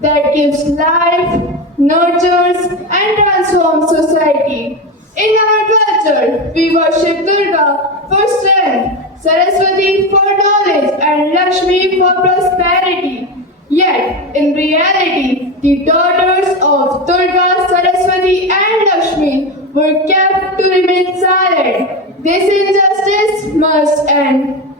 that gives life, nurtures, and transforms society. In our culture, we worship Durga for strength, Saraswati for knowledge, and Lakshmi for prosperity. Yet, in reality, the daughters of Durga, Saraswati, and Lakshmi were kept to remain silent. This injustice must end.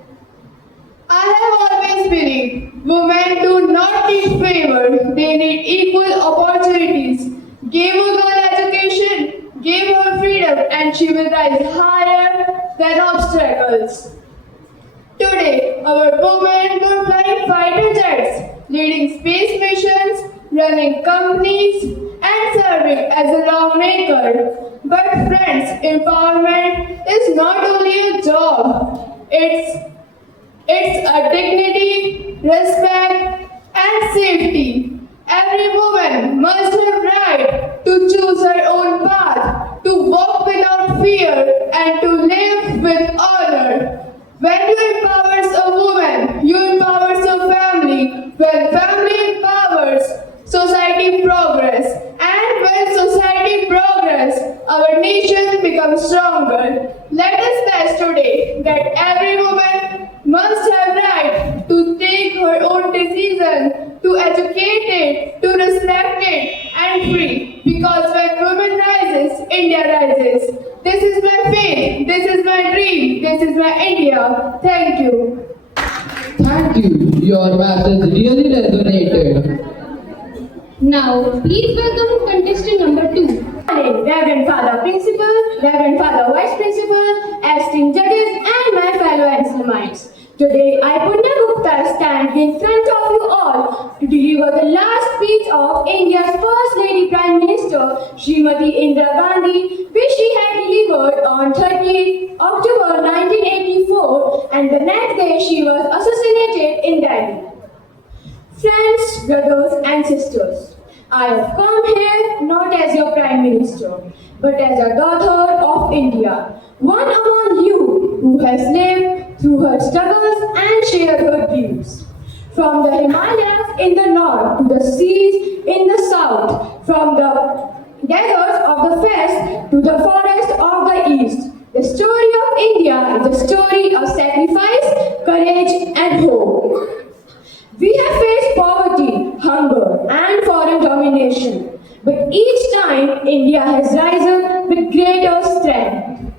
I have always believed women do not need favor, they need equal opportunities. Give a girl education, give her freedom, and she will rise higher than obstacles. Today, our women are flying fighter jets, leading space missions, running companies, and serving as a lawmaker. But friends, empowerment is not only a job, it's a dignity, respect, and safety. Every woman must have right to choose her own path, to walk without fear, and to live with honor. When you empowers a woman, you empowers a family. When family empowers, society progress. And when society progress, our nation becomes stronger. Let us pledge today that every woman must have right to take her own decision, to educate it, to respect it, and free. Because when women rises, India rises. This is my faith, this is my dream, this is my India. Thank you. Thank you. Your message really resonated. Now, please welcome contestant number 2. Reverend Father Principal, Reverend Father Vice Principal, esteemed judges, and my fellow Anselmites. Today, I, Punya Gupta, stand in front of you all to deliver the last speech of India's First Lady Prime Minister, Srimati Indira Gandhi, which she had delivered on 30 October 1984, and the next day she was assassinated in Delhi. Friends, brothers, and sisters, I have come here not as your Prime Minister, but as a daughter of India, one among you who has lived through her struggles and shared her views. From the Himalayas in the north to the seas in the south, from the deserts of the west to the forests of the east, the story of India is a story of sacrifice, courage, and hope. We have faced poverty, hunger, and foreign domination, but each time India has risen with greater strength.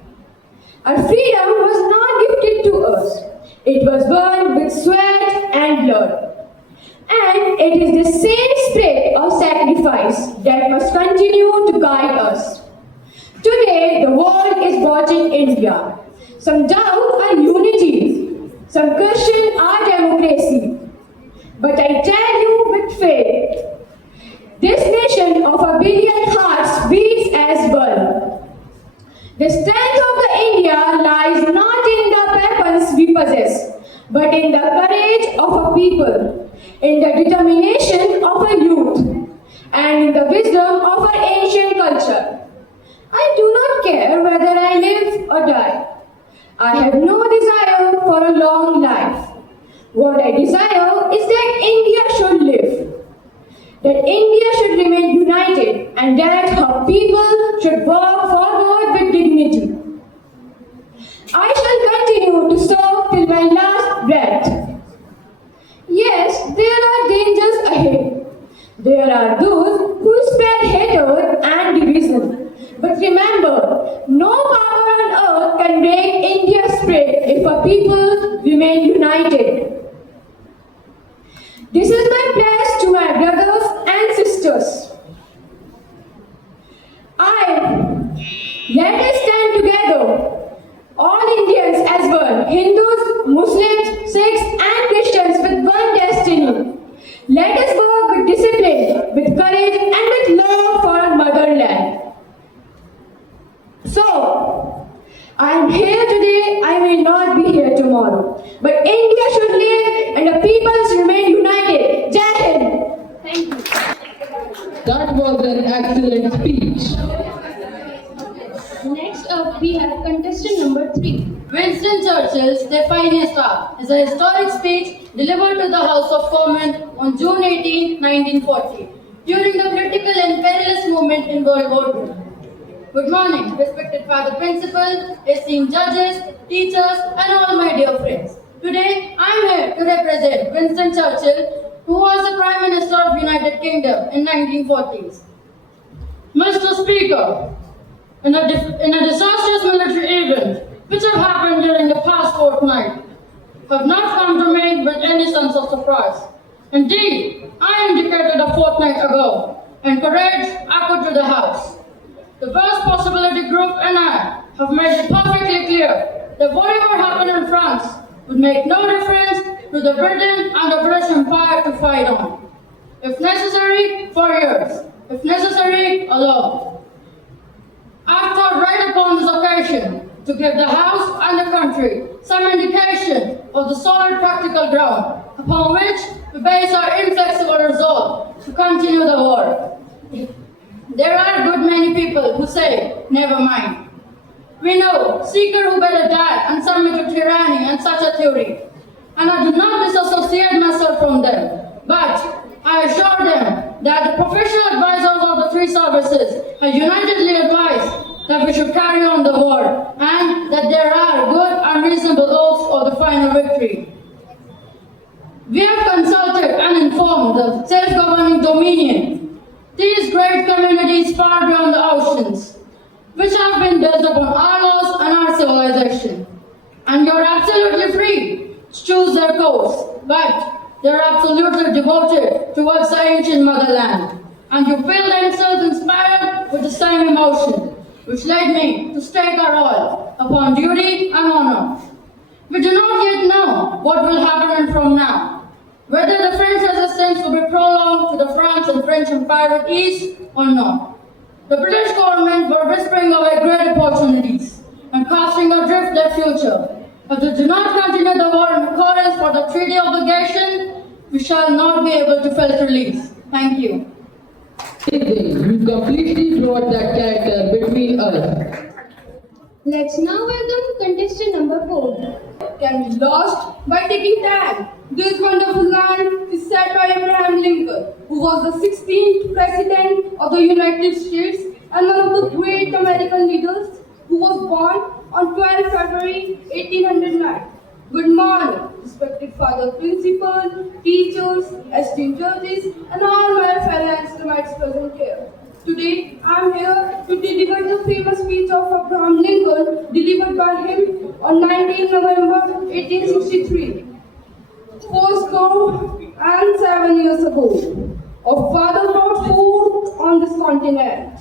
Our freedom was not gifted to us. It was won with sweat and blood. And it is the same spirit of sacrifice that must continue to guide us. Today, the world is watching India. Some doubt our unity. Some question our democracy. But I tell you with faith, this nation of a billion hearts beats as one. The strength of the India lies not in the weapons we possess, but in the courage of a people, in the determination of a youth, and in the wisdom of our ancient culture. I do not care whether I live or die. I have no desire for a long life. What I desire is that India should live, that India should remain united, and that her people should walk forward with dignity. I shall continue to serve till my last breath. Yes, there are dangers ahead. There are those who spread hatred and division. But remember, no power on earth can break India's spirit if her people remain united. This is my pledge to my brothers and sisters. Let us stand together, all Indians as one, Hindus, Muslims, Sikhs, and Christians with one destiny. Let us work with discipline, with courage, and with love for our motherland. So, I am here today, I may not be here tomorrow. But India should live and the peoples remain united. Jai Hind. Thank you. That was an excellent speech. Next up, we have contestant number 3. Winston Churchill's The Finest Hour is a historic speech delivered to the House of Commons on June 18, 1940, during the critical and perilous moment in World War II. Good morning, respected Father Principal, esteemed judges, teachers, and all my dear friends. Today, I am here to represent Winston Churchill, who was the Prime Minister of United Kingdom in 1940s. Mr. Speaker, in a disastrous military event which have happened during the past fortnight, have not come to me with any sense of surprise. Indeed, I indicated a fortnight ago, and courage echoed to the House. The Best Possibility Group and I have made it perfectly clear that whatever happened in France would make no difference to the Britain and the British Empire to fight on. If necessary, for years. If necessary, alone. I thought right upon this occasion to give the House and the country some indication of the solid practical ground upon which to base our inflexible resolve to continue the war. There are a good many people who say, never mind. We know, seeker who better die and submit to tyranny and such a theory. And I do not disassociate myself from them. But I assure them that the professional advisors of the three services have unitedly advised that we should carry on the war and that there are good and reasonable hopes of the final victory. We have consulted and informed the self-governing dominion, these great communities far beyond the oceans, which have been built upon our laws and our civilization. And you're absolutely free to choose their course, but they're absolutely devoted towards the ancient motherland. And you feel themselves inspired with the same emotion, which led me to stake our all upon duty and honor. We do not yet know what will happen from now, whether the French resistance will be prolonged to the France and French Empire east or not. The British government were whispering away great opportunities and casting adrift their future. If they do not continue the war in accordance for the treaty obligation, we shall not be able to felt release. Thank you. You completely brought that character between us. Let's now welcome contestant number 4. Can be lost by taking time. This wonderful line is said by Abraham Lincoln, who was the 16th President of the United States and one of the great American leaders who was born on 12 February 1809. Good morning, respected Father Principal, teachers, esteemed judges, and all my fellow Anselmites present here. Today, I am here to deliver the famous speech of Abraham Lincoln delivered by him on 19 November 1863. 7 years ago, our father brought forth on this continent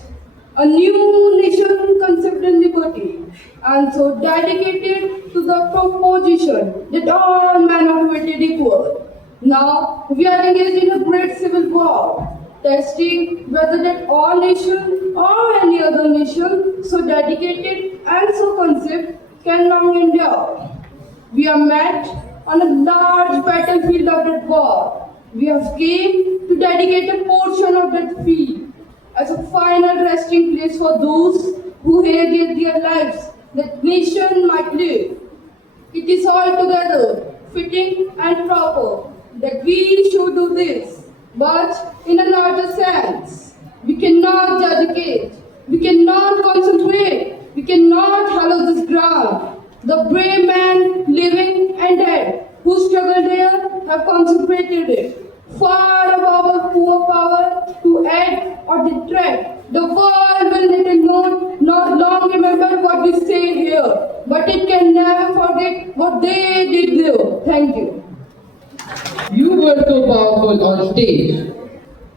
a new nation conceived in liberty, and so dedicated to the proposition that all men are created equal. Now we are engaged in a great civil war, testing whether that all nation or any other nation so dedicated and so conceived can long endure. We are met on a large battlefield of that war. We have came to dedicate a portion of that field as a final resting place for those who here gave their lives that nation might live. It is altogether fitting and proper that we should do this, but in a larger sense. We cannot dedicate, we cannot concentrate, we cannot hallow this ground. The brave men, living and dead, who struggled there, have consecrated it. Far above our poor power to add or detract. The world will little know, not long remember what we say here, but it can never forget what they did there. Thank you. You were so powerful on stage.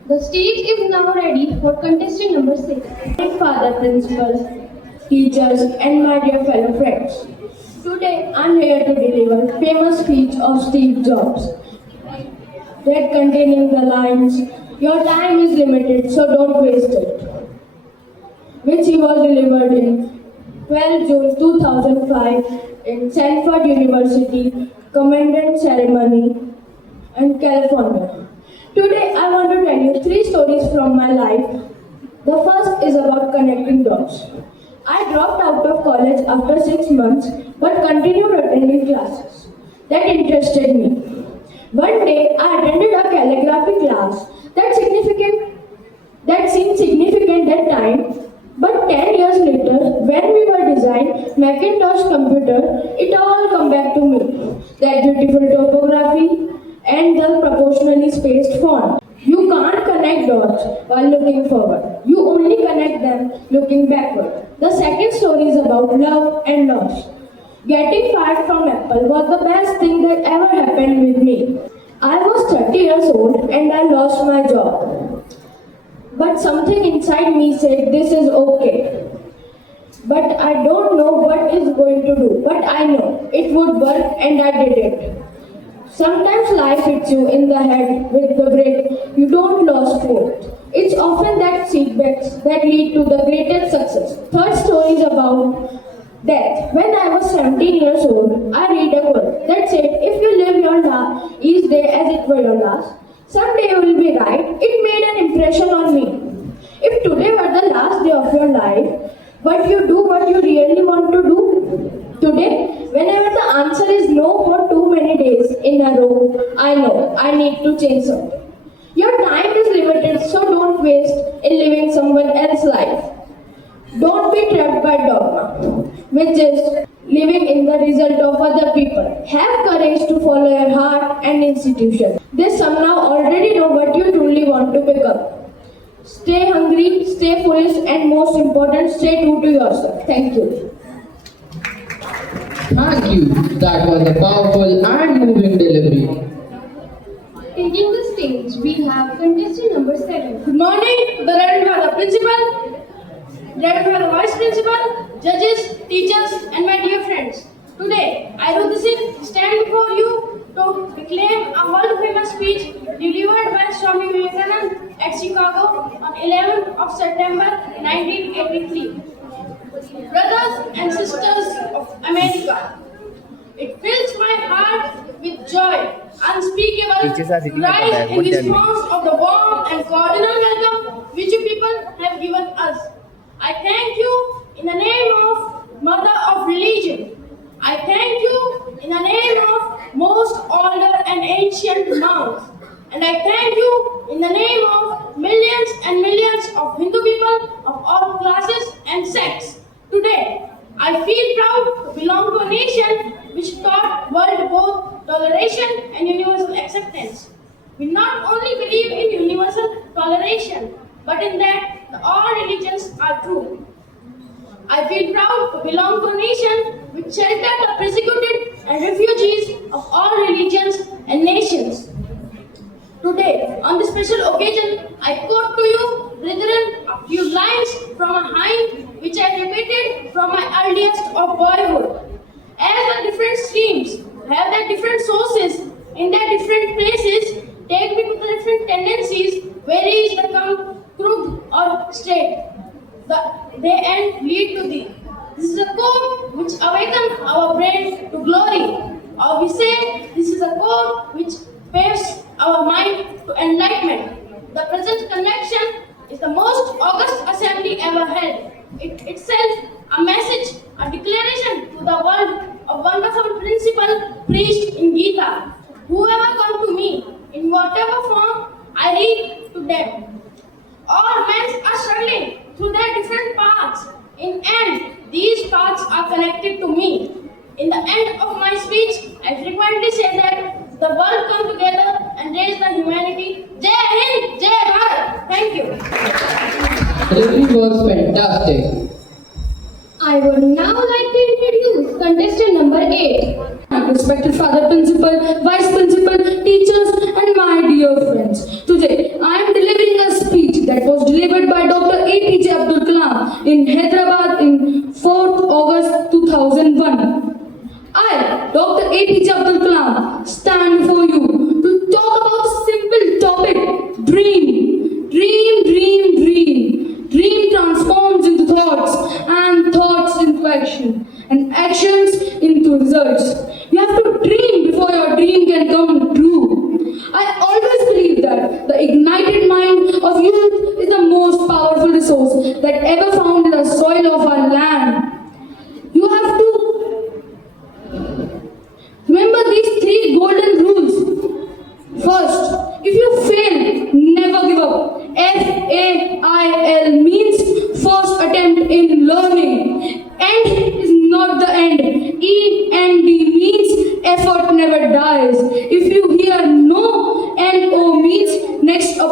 The stage is now ready for contestant number 6. Father Principals, teachers, and my dear fellow friends. Today, I'm here to deliver famous speech of Steve Jobs. That containing the lines, "Your time is limited, so don't waste it," which he was delivered in 12 June 2005 in Stanford University Commendation Ceremony in California. Today, I want to tell you 3 stories from my life. The first is about connecting dots. I dropped out of college after 6 months, but continued attending classes that interested me. One day, I attended a calligraphy class that seemed significant at time, but 10 years later, when we were designing Macintosh computer, it all come back to me. That beautiful topography and the proportionally spaced font. You can't connect dots while looking forward. You only connect them looking backward. The second story is about love and loss. Getting fired from Apple was the best thing that ever happened with me. I was 30 years old and I lost my job. But something inside me said, this is okay. But I don't know what is going to do. But I know it would work and I did it. Sometimes life hits you in the head with the brick you don't lose hope. It's often that setbacks that lead to the greatest success. Third story is about death. When I was 17 years old, I read a quote that said, if you live your each day as it were your last, someday you will be right. It made an impression on me. If today were the last day of your life, but you do what you really want to do today, whenever the answer is no for too many days in a row, I know I need to change something. Your time is limited, so don't waste in living someone else's life. Don't be trapped by dogma, which is living in the result of other people. Have courage to follow your heart and institution. They somehow already know what you truly want to become. Stay hungry, stay foolish, and most important, stay true to yourself. Thank you. Thank you. That was a powerful and moving delivery. Taking the stage, we have contestant number 7. Good morning, the Reverend Father Principal, Reverend Father Vice Principal, judges, teachers, and my dear friends. Today, I, Ruth Singh, stand before you to proclaim a world-famous speech delivered by Swami Vivekananda at Chicago on 11th of September 1983. Brothers and sisters of America, it fills my heart with joy unspeakable Teachers are to sitting at the rise back. in What tell me? response of the warm and cordial welcome which you people have given us. I thank you in the name of Mother of Religion. I thank you in the name of most older and ancient monks. And I thank you in the name of millions and millions of Hindu people of all classes and sects. Today, I feel proud to belong to a nation which taught world both toleration and universal acceptance. We not only believe in universal toleration, but in that all religions are true. I feel proud to belong to a nation which sheltered the persecuted and refugees of all religions and nations. Today, on this special occasion, I quote to you, brethren, a few lines from a hymn which I repeated from my earliest of boyhood. As the different streams have their different sources in their different places, take me to the different tendencies, varies the come crooked or straight. They end lead to thee. This is a code which awakens our brain to glory. Or we say, this is a code which paves our mind to enlightenment. The present connection is the most august assembly ever held. It itself a message, a declaration to the world, a wonderful principle preached in Gita. Whoever come to me, in whatever form, I read to them. All men are struggling through their different paths. In end, these paths are connected to me. In the end of my speech, I frequently say that the world come together and raise the humanity. Jai Hind, Jai Bharat. Thank you. Delivery was fantastic. I would now like to introduce contestant number 8. Respected Father Principal, Vice Principal, teachers, and my dear friends. Today, I am delivering a speech that was delivered by Dr. APJ Abdul Kalam in Hyderabad in 4th August 2001. I, Dr. APJ Abdul Kalam, stand before you to talk about a simple topic, dream. Dream, dream, dream. Dream transforms into thoughts, and thoughts into action, and actions into results. You have to dream before your dream can come true. I always believe that the ignited mind of youth is the most powerful resource that ever found in the soil of our land. You have to remember these 3 golden rules.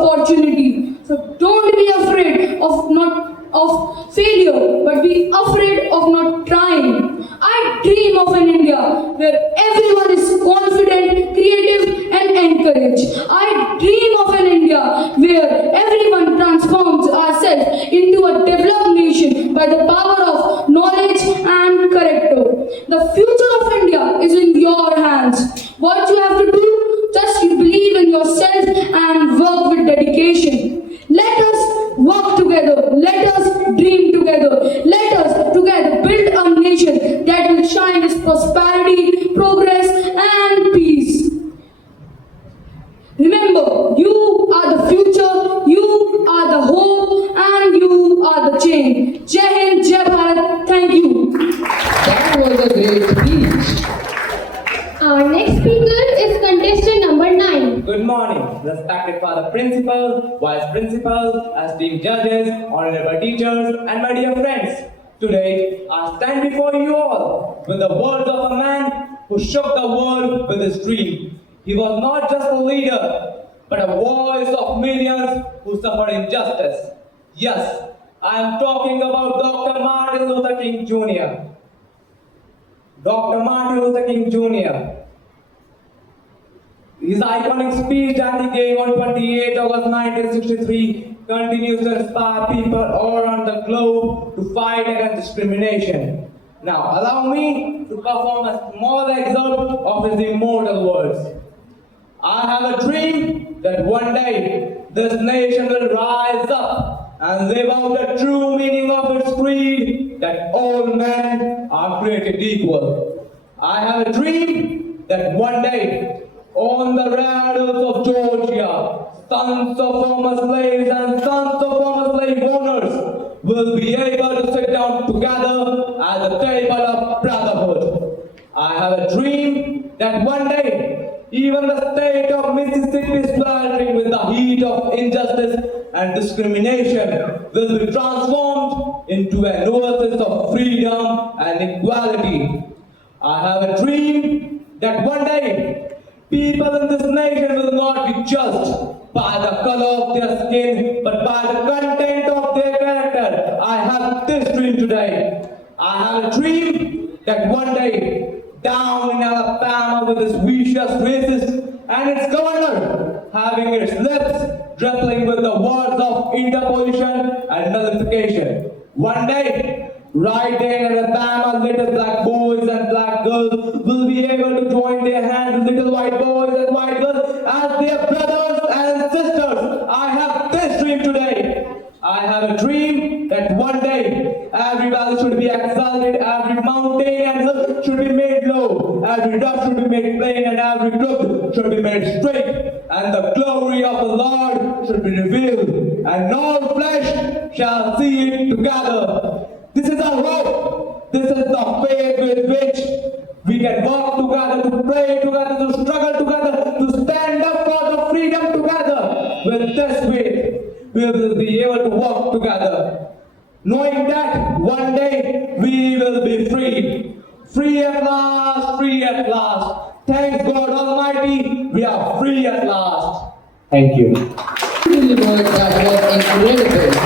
opportunity. So don't be afraid of failure, but be afraid of not trying. I dream of an India where everyone is confident, creative, and encouraged. I dream of an India where everyone transforms ourselves into a developed nation by the power of knowledge and character. The future of India is in your hands. What you have to do, just you believe in yourself and work with dedication. Let us work together. Let us dream together. Let us together build a nation that will shine its prosperity, progress, and peace. Remember, you are the future, you are the hope, and you are the change. Jai Hind, Jai Bharat. Thank you. That was a great speech. Our next speaker is contestant number 9. Good morning, respected Father Principal, Vice Principal, esteemed judges, honorable teachers, and my dear friends. Today, I stand before you all with the words of a man who shook the world with his dream. He was not just a leader, but a voice of millions who suffered injustice. Yes, I am talking about Dr. Martin Luther King Jr. Dr. Martin Luther King Jr. His iconic speech that he gave on 28 August 1963 continues to inspire people all around the globe to fight against discrimination. Now, allow me to perform a small excerpt of his immortal words. I have a dream that one day this nation will rise up and live out the true meaning of its creed, that all men are created equal. I have a dream that one day, on the raddles of Georgia, sons of former slaves and sons of former slave owners will be able to sit down together at the table of brotherhood. I have a dream that one day, even the state of Mississippi splattering with the heat of injustice and discrimination will be transformed into an oasis of freedom and equality. I have a dream that one day, people in this nation will not be judged by the color of their skin, but by the content of their character. I have this dream today. I have a dream that one day, down in Alabama with its vicious racist and its governor having its lips dripping with the words of interposition and nullification. One day, right there in Alabama, little black boys and black girls will be able to join their hands with little white boys and white girls as their brothers and sisters. I have this dream today. I have a dream that one day every valley should be exalted, every mountain and hill should be made low, every rock should be made plain, and every crook should be made straight, and the glory of the Lord should be revealed, and all flesh shall see it together. This is our hope. This is the faith with which we can walk together, to pray together, to struggle together, to stand up for the freedom together. With this faith, we will be able to walk together, knowing that one day we will be free. Free at last, free at last. Thanks God Almighty, we are free at last. Thank you. Delivered that was incredible.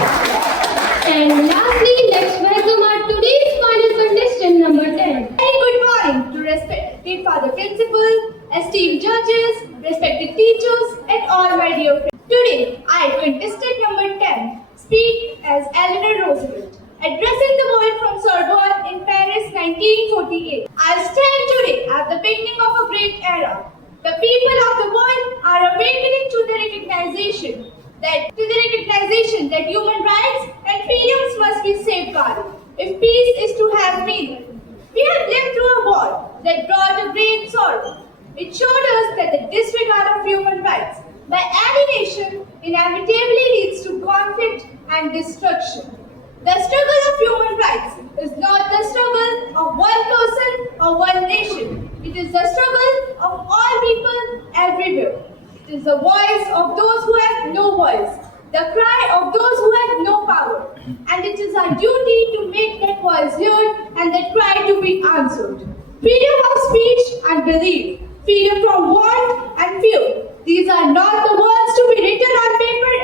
And lastly, let's welcome our today's final contestant number 10. Very good morning to respected Father Principal, esteemed judges, respected teachers, and all my dear friends. Today, I, contestant number 10, speak as Eleanor Roosevelt, addressing the world from Sorbonne in Paris, 1948. I stand today at the beginning of a great era. The people of the world are awakening to the recognition that human rights and freedoms must be safeguarded if peace is to have meaning. We have lived through a war that brought a great sorrow. It showed us that the disregard of human rights by any nation inevitably leads to conflict and destruction. The struggle of human rights is not the struggle of one person or one nation. It is the struggle of all people everywhere. It is the voice of those who have no voice, the cry of those who have no power. And it is our duty to make that voice heard and that cry to be answered. Freedom of speech and belief, freedom from want and fear. These are not the words to be written on paper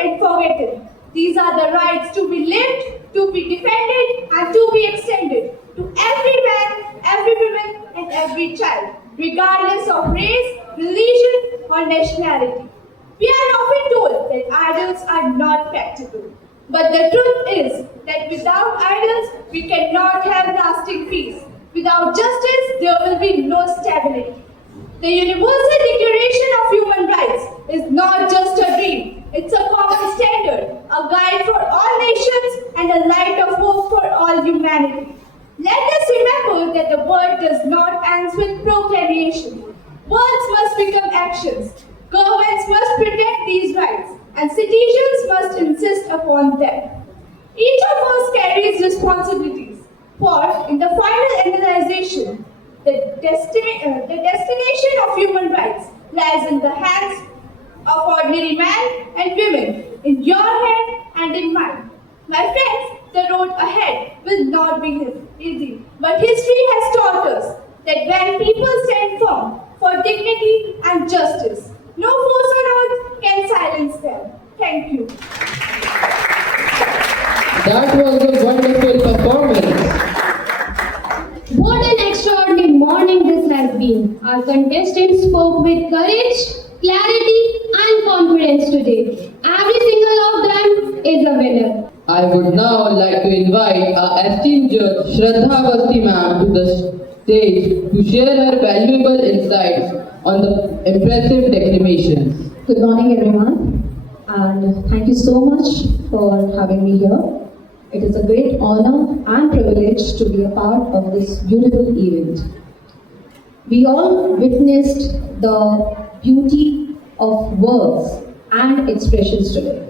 the rights to be lived, to be defended, and to be extended to every man, every woman, and every child, regardless of race, religion, or nationality. We are often told that idols are not practical. But the truth is that without idols, we cannot have lasting peace. Without justice, there will be no stability. The Universal Declaration of Human Rights is not just a dream. It's a common standard, a guide for all nations, and a light of hope for all humanity. Let us remember that the world does not end with proclamation. Words must become actions. Governments must protect these rights, and citizens must insist upon them. Each of us carries responsibilities, for in the final analyzation, the destination of human rights lies in the hands of ordinary men and women, in your hand and in mine. My friends, the road ahead will not be easy, but history has taught us that when people stand firm for dignity and justice, no force on earth can silence them. Thank you. That was a wonderful performance. What an extraordinary morning this has been. Our contestants spoke with courage, clarity, and confidence today. Every single of them is a winner. I would now like to invite our esteemed judge Shraddha Basti ma'am to the stage to share her valuable insights on the impressive declamations. Good morning, everyone, and thank you so much for having me here. It is a great honor and privilege to be a part of this beautiful event. We all witnessed the beauty of words and expressions today.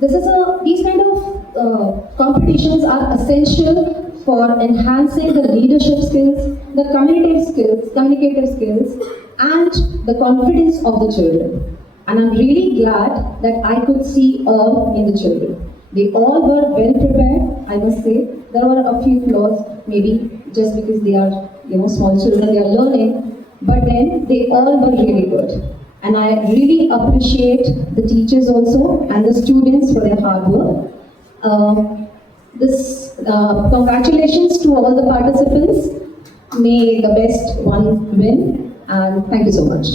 These kind of competitions are essential for enhancing the leadership skills, the communicative skills, and the confidence of the children. And I'm really glad that I could see all in the children. They all were well prepared, I must say. There were a few flaws, maybe just because they are, small children, they are learning. But then they all were really good. And I really appreciate the teachers also and the students for their hard work. Congratulations to all the participants. May the best one win. And thank you so much.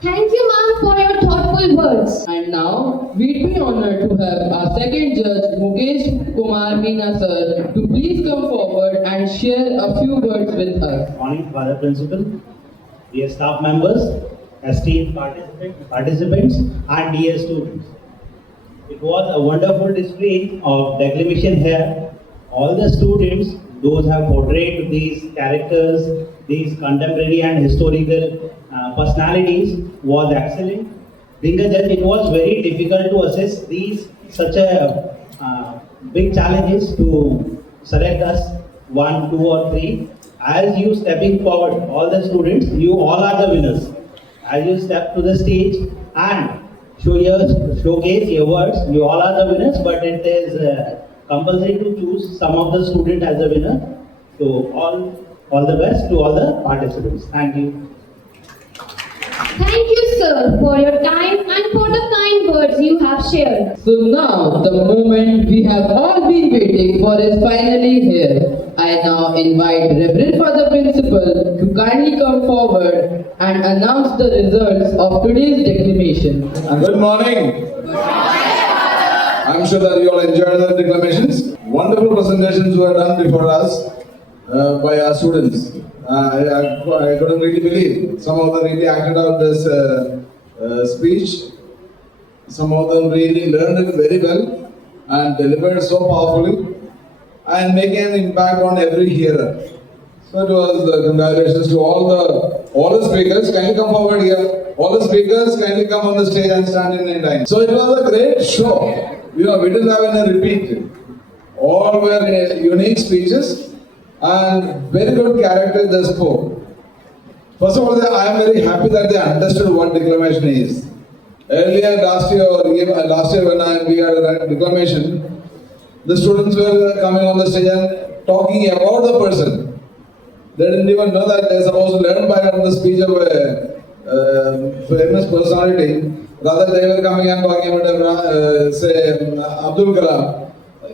Thank you, ma'am, for your thoughtful words. And now, we'd be honored to have our second judge, Mukesh Kumar Meena sir, to please come forward and share a few words with us. Morning, Father Principal, dear staff members, esteemed participants, and dear students. It was a wonderful display of declamation here. All the students, those have portrayed these characters, these contemporary and historical personalities, was excellent. Being a judge, it was very difficult to assess these such a big challenges to select us 1, 2, or 3. As you stepping forward, all the students, you all are the winners. As you step to the stage and showcase your words, you all are the winners, but it is compulsory to choose some of the student as a winner. So all the best to all the participants. Thank you. Thank you, sir, for your time and for the kind words you have shared. So now, the moment we have all been waiting for is finally here. I now invite Reverend Father Principal to kindly come forward and announce the results of today's declamation. Good morning. I'm sure that you all enjoyed the declamations. Wonderful presentations were done before us by our students. I couldn't really believe. Some of them really acted out this speech. Some of them really learned it very well and delivered so powerfully and making an impact on every hearer. So it was congratulations to all the speakers. Can you come forward here? All the speakers, can you come on the stage and stand in a line? So it was a great show. We didn't have any repeat. All were unique speeches and very good characters they spoke. First of all, I am very happy that they understood what declamation is. Earlier last year when we had a declamation, the students were coming on the stage and talking about the person. They didn't even know that they're supposed to learn by the speech of a famous personality. Rather, they were coming and talking about, Abdul Kalam.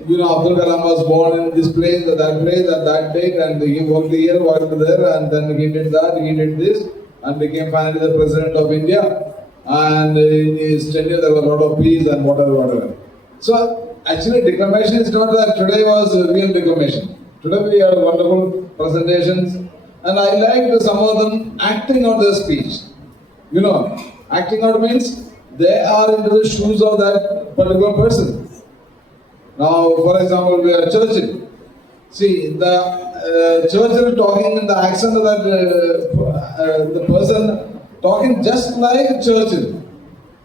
You know, Abdul Kalam was born in this place, at that date, and he worked here, worked there, and then he did that, he did this, and became finally the president of India. And in his tenure, there was a lot of peace and whatever. So, actually, declamation is not that today was a real declamation. Today we had wonderful presentations, and I liked some of them acting out their speech. You know, acting out means they are into the shoes of that particular person. Now, for example, we are Churchill. See, the Churchill talking in the accent of that the person talking just like Churchill.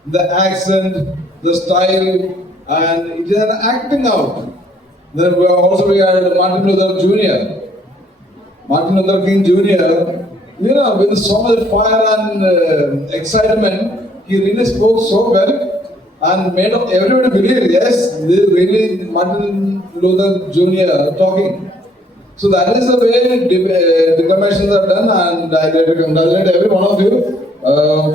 The accent, the style, and it is an acting out. Then we had Martin Luther Jr. Martin Luther King Jr. You know, with so much fire and excitement, he really spoke so well. And made everybody believe, yes, this is really Martin Luther Jr. talking. So that is the way declamations are done, and I like to congratulate every one of you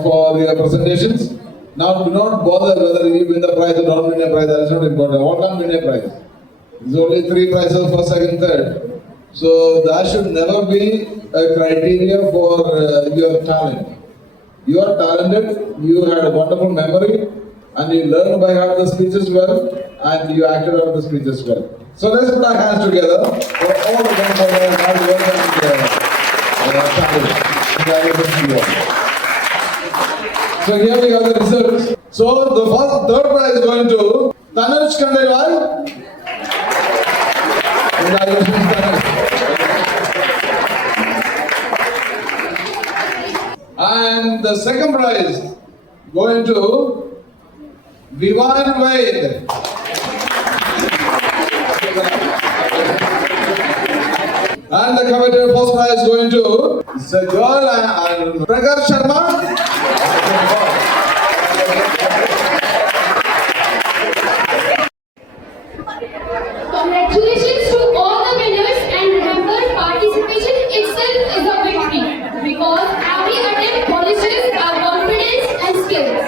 for your presentations. Now do not bother whether you win the prize or don't win a prize, that is not important. All can win a prize. There is only 3 prizes, first, second, third. So that should never be a criteria for your talent. You are talented, you had a wonderful memory, and you learn by heart the speeches well, and you acted out the speeches well. So let's put our hands together for all of them for their hard work and talent. Congratulations to you all. So here we have the results. So the third prize is going to Tanuj Kandaiwal. Congratulations, Tanuj. And the second prize going to VIII. And the coveted first prize going to the girl and Pragar Sharma. Congratulations to all the winners, and remember, participation itself is a victory because every attempt polishes our confidence and skills.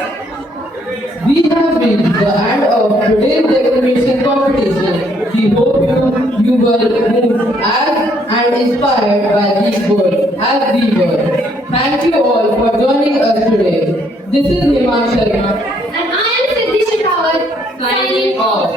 We have reached the end of today's declamation competition. We hope you were moved and inspired by these words as we were. Thank you all for joining us today. This is Himan Sharma And I am Siddhi Shekhawat, signing off.